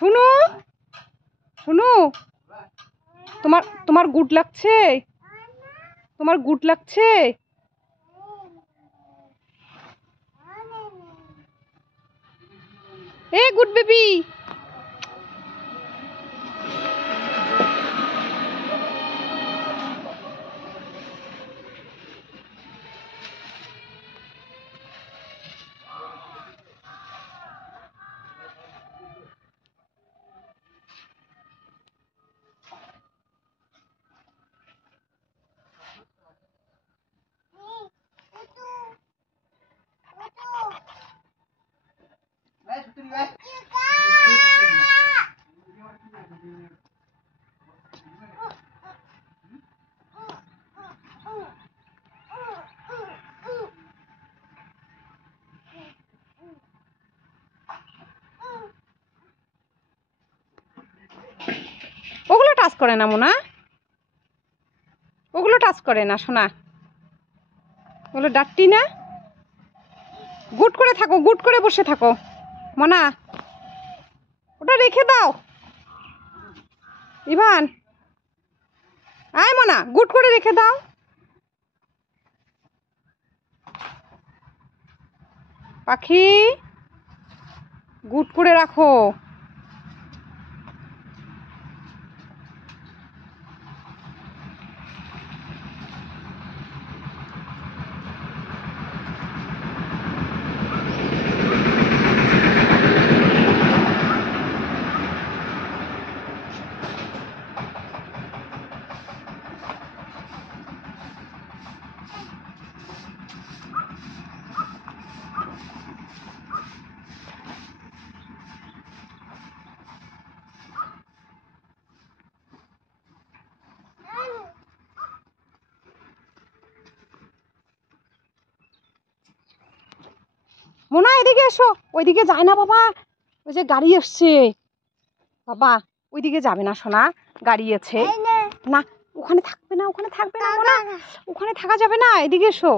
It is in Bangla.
শুনু শুনু, তোমার তোমার গুড লাগছে? তোমার গুড লাগছে? এ গুড বেবি, ওগুলো টাচ করে না মোনা, ওগুলো টাচ করে না সোনা, ওগুলো ডাট্টি না। গুড করে থাকো, গুড করে বসে থাকো মোনা, ওটা রেখে দাও। ইভান আয় মোনা, গুড করে রেখে দাও। পাখি গুড করে রাখো। মোনা এদিকে এসো, ওইদিকে যায় না বাবা, ওই যে গাড়ি এসছে বাবা, ওইদিকে যাবে না সোনা, গাড়ি আছে না, ওখানে থাকবে না, ওখানে থাকবে না মোনা, ওখানে থাকা যাবে না, এদিকে এসো।